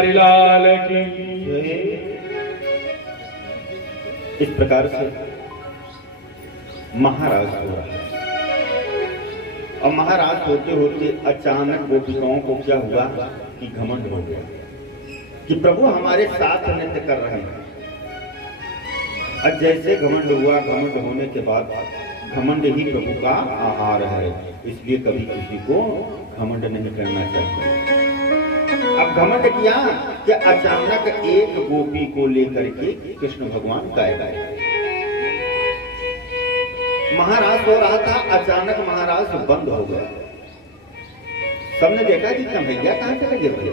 बिहारी लाल की। इस प्रकार से महाराज हुआ और महाराज होते होते अचानक गोपिकाओं को क्या हुआ कि घमंड हो गया कि प्रभु हमारे साथ नृत्य कर रहे हैं। और जैसे घमंड हुआ, घमंड होने के बाद घमंड ही प्रभु का आहार है, इसलिए कभी किसी को घमंड नहीं करना चाहिए। अब घमंड किया कि अचानक एक गोपी को लेकर के कृष्ण भगवान गाय गए। महाराज सो रहा था, अचानक महाराज बंद हो गया। सबने देखा कि कन्हैया कहां चले गए।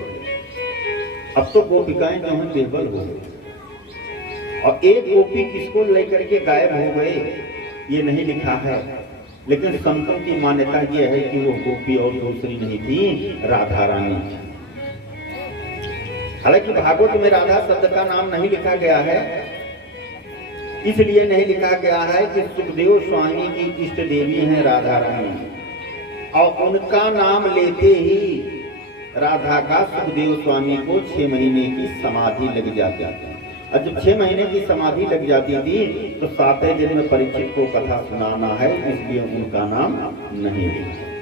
अब तो गोपिकाएं जो हैं बेबल हो गई और एक गोपी किसको लेकर के गायब हो गए ये नहीं लिखा है, लेकिन संतों की मान्यता यह है कि वो गोपी और दूसरी नहीं थी, राधा रानी। हालांकि भागवत में राधा शब्द का नाम नहीं लिखा गया है, इसलिए नहीं लिखा गया है कि सुखदेव स्वामी की इष्ट देवी है राधा रानी, और उनका नाम लेते ही राधा का सुखदेव स्वामी को 6 महीने की समाधि लग जाती थी। और जब 6 महीने की समाधि लग जाती थी तो 7वें दिन में परीक्षित को कथा सुनाना है, इसलिए उनका नाम नहीं लिखा।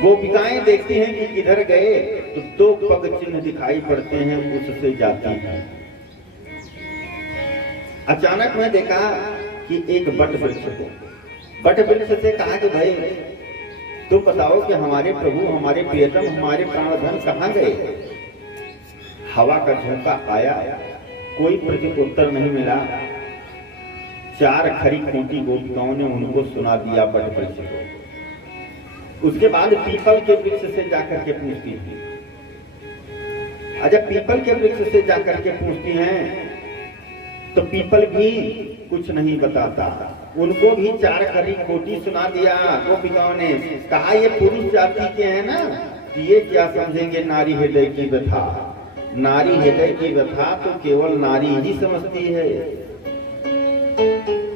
गोपिकाएं देखती हैं कि किधर गए तो 2 पग चिन्ह दिखाई पड़ते हैं, उससे जाती हैं। अचानक मैं देखा कि एक बट वृक्ष से कहा कि भाई तुम बताओ कि हमारे प्रभु, हमारे प्रियतम, हमारे प्राणधन कहाँ गए। हवा का झोंका आया, कोई प्रत्युत्तर नहीं मिला। 4 खरी खोटी गोपिकाओं ने उनको सुना दिया बट वृक्ष को। उसके बाद पीपल के वृक्ष से जाकर के पूछती थी। जब पीपल के वृक्ष से जाकर के पूछती हैं तो पीपल भी कुछ नहीं बताता। उनको भी 4 खरी खोटी सुना दिया गोपिकाओं ने। कहा ये पुरुष जाति के हैं ना, ये क्या समझेंगे नारी हृदय की व्यथा। नारी हृदय की व्यथा तो केवल नारी ही समझती है।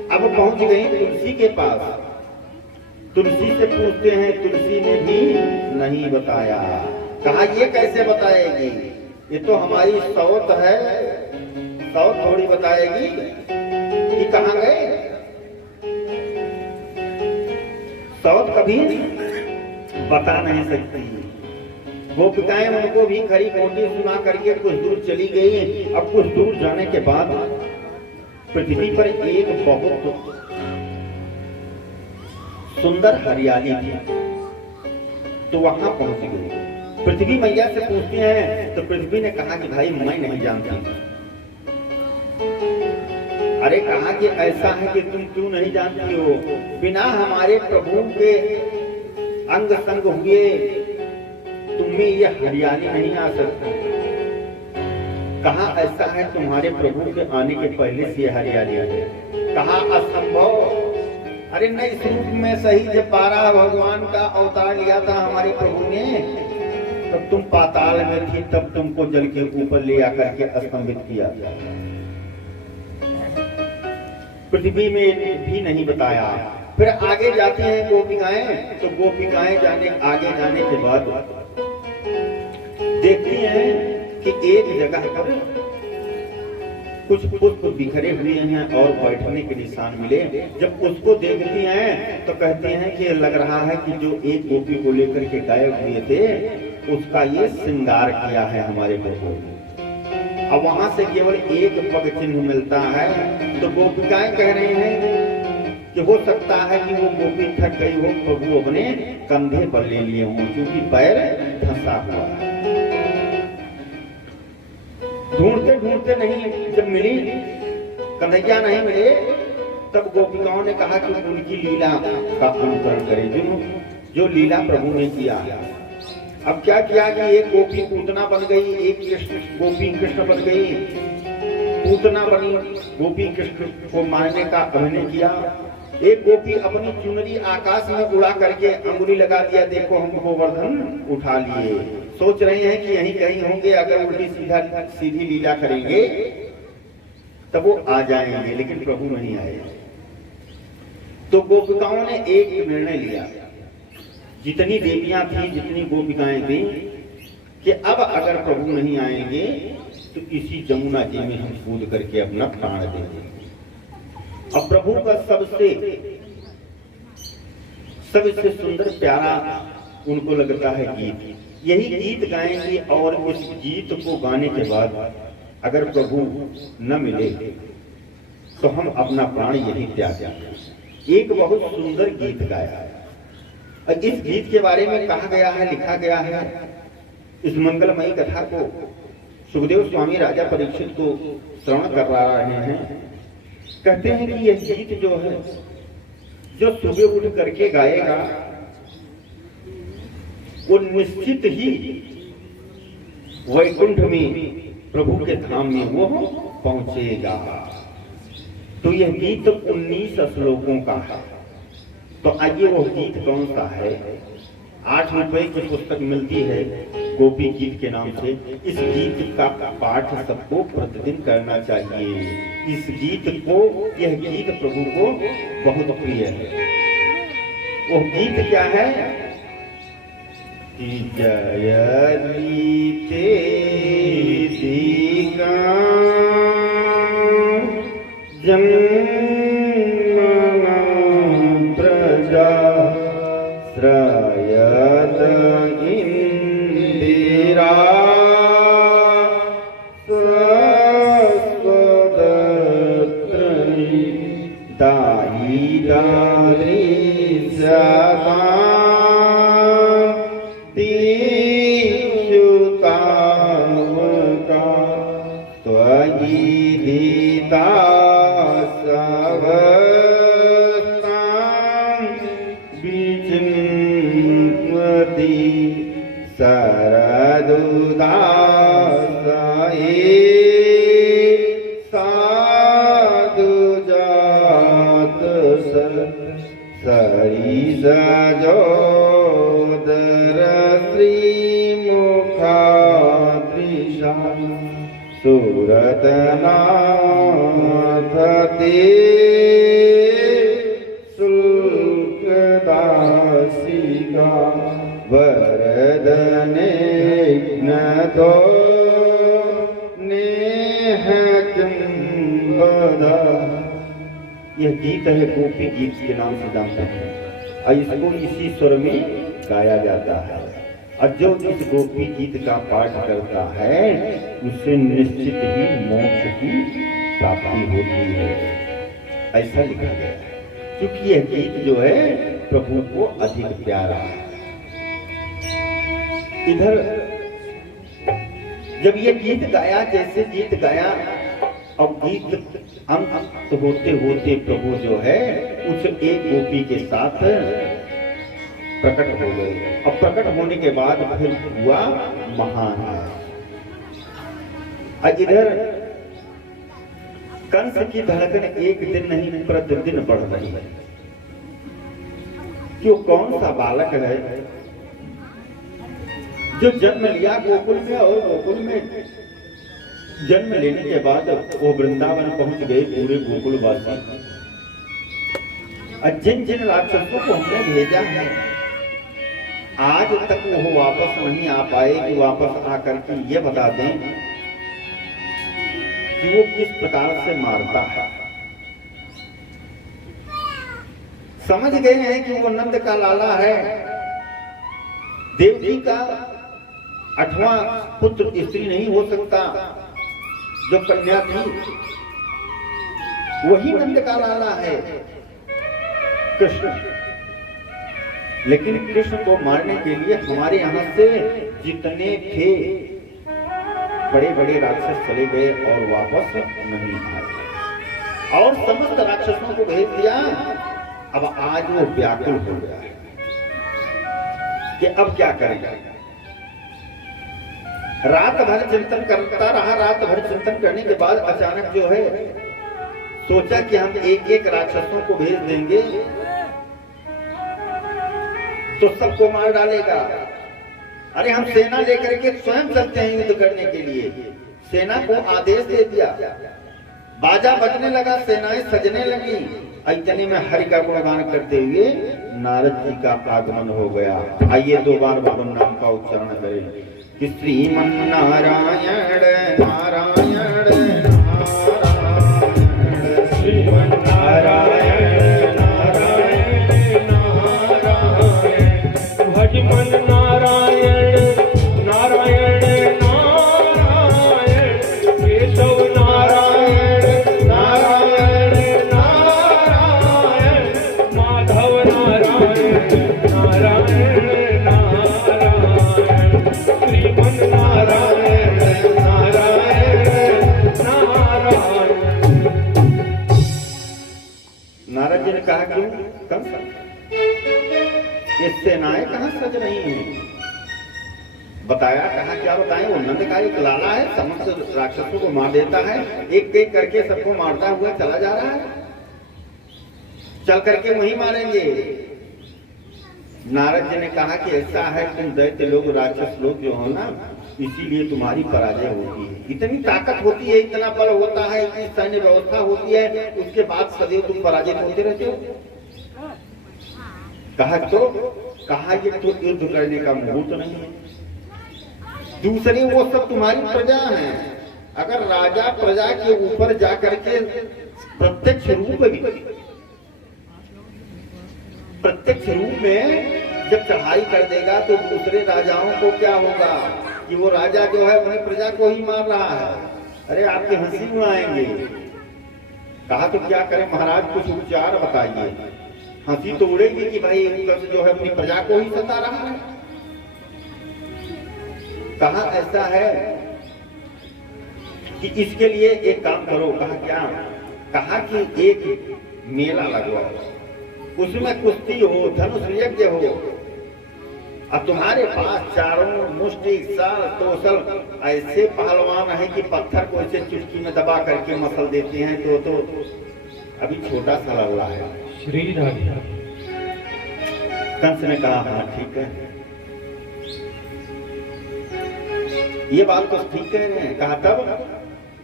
अब पहुंच गई तुलसी के पास। तुलसी से पूछते हैं, तुलसी ने भी नहीं बताया। कहा ये कैसे बताएगी, ये तो हमारी सौत है, सौत थोड़ी बताएगी कि कहां गए। सौत कभी बता नहीं सकती। गोपिकाएं उनको भी खरी खोटी सुना करके कुछ दूर चली गई। अब कुछ दूर जाने के बाद पृथ्वी पर एक बहुत सुंदर हरियाली थी, तो वहां पहुंच गई। पृथ्वी मैया से पूछती हैं तो पृथ्वी ने कहा कि भाई मैं नहीं जानती। अरे कहा कि ऐसा है कि तुम क्यों नहीं जानती हो, बिना हमारे प्रभु के अंग संग हुए तुम्हें ये हरियाली नहीं आ सकती। कहा ऐसा है तुम्हारे प्रभु के आने के पहले से हरियाली है। कहा असंभव। अरे नहीं, इस रूप में सही जब 12 भगवान का अवतार लिया था हमारे प्रभु ने, तब तुम पाताल में थी, तब तुमको जल के ऊपर ले आकर के स्तंभित किया। पृथ्वी में भी नहीं बताया। फिर आगे जाती हैं गोपिकाएं, तो गोपिकाएं आगे जाने के बाद देखती हैं कि एक जगह पर कुछ पुष्प बिखरे हुए हैं और बैठने के निशान मिले। जब उसको देखती हैं तो कहती हैं कि लग रहा है कि जो एक गोपी को लेकर के गायब हुए थे उसका ये श्रृंगार किया है हमारे प्रभु। अब वहां से केवल एक पग चिन्ह मिलता है। तो गोपिकाएं कह रहे हैं कि हो सकता है कि वो गोपी थक गई हो, प्रभु अपने कंधे पर ले लिए हों, क्योंकि पैर फंसा हुआ है। ढूंढते ढूंढते नहीं, जब मिली कन्हैया नहीं मिले, तब गोपिकाओं ने कहा कि उनकी लीला का अनुकरण करें, जो लीला प्रभु ने किया। अब क्या किया कि एक गोपी पूतना बन गई, एक गोपी कृष्ण बन गई। पूतना बनी गोपी कृष्ण को मारने का अभिनय किया। एक गोपी अपनी चुनरी आकाश में उड़ा करके अंगुली लगा दिया, देखो हम गोवर्धन उठा लिए। सोच रहे हैं कि यहीं कहीं होंगे, अगर उल्टी सीधी लीला करेंगे तब वो आ जाएंगे, लेकिन प्रभु नहीं आए। तो गोपिकाओं ने एक निर्णय लिया, जितनी देवियां थी, जितनी गोपिकाएं थी, कि अब अगर प्रभु नहीं आएंगे तो इसी जमुना जी में हम कूद करके अपना प्राण देंगे। अब प्रभु का सबसे सुंदर प्यारा उनको लगता है गीत, यही गीत गाएंगे और उस गीत को गाने के बाद अगर प्रभु न मिले तो हम अपना प्राण यही त्याग देंगे। एक बहुत सुंदर गीत गाया है और इस गीत के बारे में कहा गया है, लिखा गया है। इस मंगलमयी कथा को सुखदेव स्वामी राजा परीक्षित को श्रवण करवा रहे हैं। कहते हैं कि यह गीत जो है, जो सुबह उठ करके गाएगा वो निश्चित ही वैकुंठ में प्रभु के धाम में वो पहुंचेगा। तो यह गीत 19 श्लोकों का है। तो आइए वो गीत कौन सा है? 8 रुपए की पुस्तक मिलती है गोपी गीत के नाम से। इस गीत का पाठ सबको प्रतिदिन करना चाहिए। इस गीत को, यह गीत प्रभु को बहुत प्रिय है। वो गीत क्या है? कि जयली तेरिका जन्मना प्रजा श्रयत इंदिरा स्वस्वदत्री दायी दारी सदा दीक्षुतावका त्वयि दीता सरदुदासये साधु जात सरिस जोदर श्रीमुखादृशा सुरतनाथ ते शुल्कदासिका वरदने ज्ञतो नेह किंबदा। यह गीत है गोपी गीत के नाम से जानते हैं और इसको इसी स्वर में गाया जाता है। और जो इस गोपी गीत का पाठ करता है उसे निश्चित ही मोक्ष की प्राप्ति होती है, ऐसा लिखा गया है। क्योंकि यह गीत जो है प्रभु को अधिक प्यारा है। इधर जब ये गीत गाया, जैसे गीत गाया और गीत अंत होते होते प्रभु जो है उस एक गोपी के साथ प्रकट हो गए। और प्रकट होने के बाद फिर हुआ महान। और इधर कंस की धड़कन एक दिन नहीं प्रतिदिन बढ़ रही है। क्यों? कौन सा बालक है जो जन्म लिया गोकुल में, और गोकुल में जन्म लेने के बाद वो वृंदावन पहुंच गए पूरे गोकुलवासी। और जिन जिन राक्षसों को हमने भेजा है आज तक वो वापस नहीं आ पाए कि वापस आकर के ये बता दें कि वो किस प्रकार से मारता है। समझ गए हैं कि वो नंद का लाला है, देवकी का 8वां पुत्र स्त्री नहीं हो सकता, जो कन्या थी वही नंद का लाला है कृष्ण। लेकिन कृष्ण को मारने के लिए हमारे यहां से जितने थे बड़े बड़े राक्षस चले गए और वापस नहीं आए, और समस्त राक्षसों को भेज दिया। अब आज वो व्याकुल हो गया है कि अब क्या करेगा। रात भर चिंतन करता रहा। रात भर चिंतन करने के बाद अचानक जो है सोचा कि हम एक एक राक्षसों को भेज देंगे तो सबको मार डालेगा। अरे हम सेना लेकर के स्वयं चलते हैं युद्ध करने के लिए। सेना को आदेश दे दिया, बाजा बजने लगा, सेनाएं सजने लगी। इतने में हरि का गुणगान करते हुए नारद जी का आगमन हो गया। आइए 2 बार भगवान नाम का उच्चारण करें। कि श्रीमन्नारायण नारायण श्रीमन्नारायण नारायण नारायण भज मन नारायण नारायण नारायण केशव नारायण नारायण नारायण माधव नारायण नारायण नारायण श्रीमन्नारायण नारायण नारायण। नारद जी ने कहा क्यों कंस ये सेनाएं कहां सज रही हैं? बताया, कहा क्या बताएं? वो नंद का एक लाला है, समस्त राक्षसों को मार देता है, एक एक करके सबको मारता हुआ चला जा रहा है, चल करके वहीं मारेंगे। नारद जी ने कहा कि ऐसा है, तुम दैत्य लोग राक्षस लोग जो हो ना, इसीलिए तुम्हारी पराजय होती है। इतनी ताकत होती है, इतना बल होता है, इतनी सैन्य व्यवस्था होती है, उसके बाद सदैव तुम पराजित होते रहते हो। कहा ये तो युद्ध करने का मुहूर्त नहीं है। दूसरी वो सब तुम्हारी प्रजा है। अगर राजा प्रजा के ऊपर जाकर के प्रत्यक्ष रूप में जब चढ़ाई कर देगा तो दूसरे राजाओं को क्या होगा कि वो राजा जो है अपनी प्रजा को ही मार रहा है। अरे आपकी हंसी में आएंगे। कहा तो क्या करें महाराज, कुछ उपचार बताइए। हंसी तो उड़ेगी कि भाई कंस जो है अपनी प्रजा को ही सता रहा है। कहा ऐसा है कि इसके लिए एक काम करो। कहा क्या? कहा कि एक मेला लगवाओ, उसमें कुश्ती हो, धनुष यज्ञ हो, अब तुम्हारे पास चारों मुष्टि साल तोसल ऐसे पहलवान है कि पत्थर को ऐसे चुटकी में दबा करके मसल देते हैं। तो अभी छोटा सा लल्ला है। श्री राधे। कंस ने कहा हाँ ठीक है, ये बात तो ठीक कह रहे हैं। कहा तब?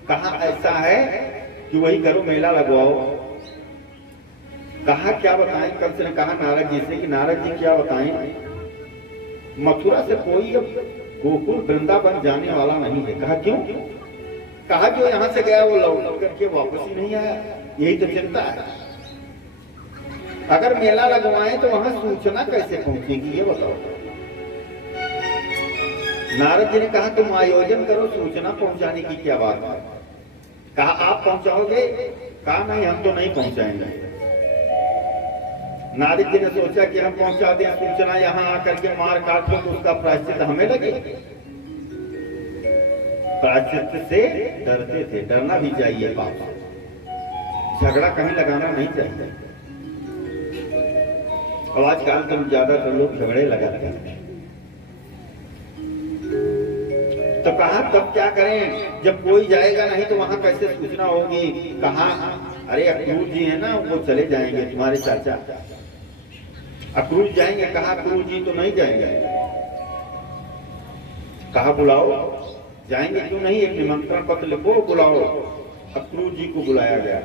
कहा ऐसा है कि वही करो, मेला लगवाओ। कहा क्या बताएं? कंस ने कहा नारद जी से कि नारद जी क्या बताएं, मथुरा से कोई अब गोकुल वृंदावन जाने वाला नहीं है। कहा क्यों? कहा जो यहां से गया वो लौट करके वापस ही नहीं आया, यही तो चिंता है। अगर मेला लगवाएं तो वहां सूचना कैसे पहुंचेगी ये बताओ। नारद जी ने कहा तुम आयोजन करो, सूचना पहुंचाने की क्या बात है। कहा आप पहुंचाओगे? कहा नहीं, हम तो नहीं पहुंचाएंगे। नारद जी ने सोचा कि हम पहुंचा दें सूचना, यहाँ आकर के मार काट लो तो उसका प्रायश्चित हमें लगे। प्रायश्चित से डरते थे, डरना भी चाहिए पापा, झगड़ा कहीं लगाना नहीं चाहिए। और आजकल तुम ज्यादातर लोग झगड़े लगाते हैं। तो कहा तब क्या करें, जब कोई जाएगा नहीं तो वहां कैसे सूचना होगी। कहा अरे अक्रूर जी है ना, वो चले जाएंगे, तुम्हारे चाचा अक्रूर जाएंगे। कहा अक्रूर जी तो नहीं जाएंगे। कहा बुलाओ। जाएंगे क्यों नहीं, एक निमंत्रण पत्र लिखो, बुलाओ। अक्रूर जी को बुलाया गया।